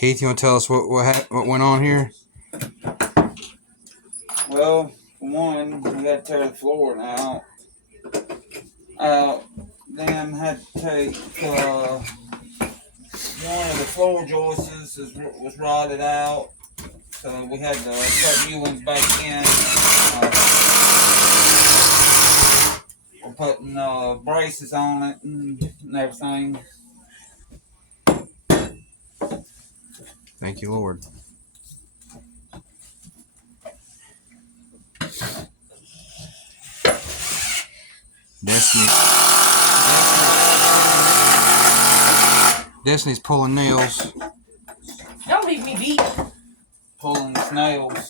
Keith, you want to tell us what went on here? Well, for one, we had to tear the flooring out. Then had to take one of the floor joists was rotted out, so we had to put new ones back in. We're putting braces on it and everything. Thank you, Lord. Destiny's pulling nails. Don't leave me beat. Pulling snails.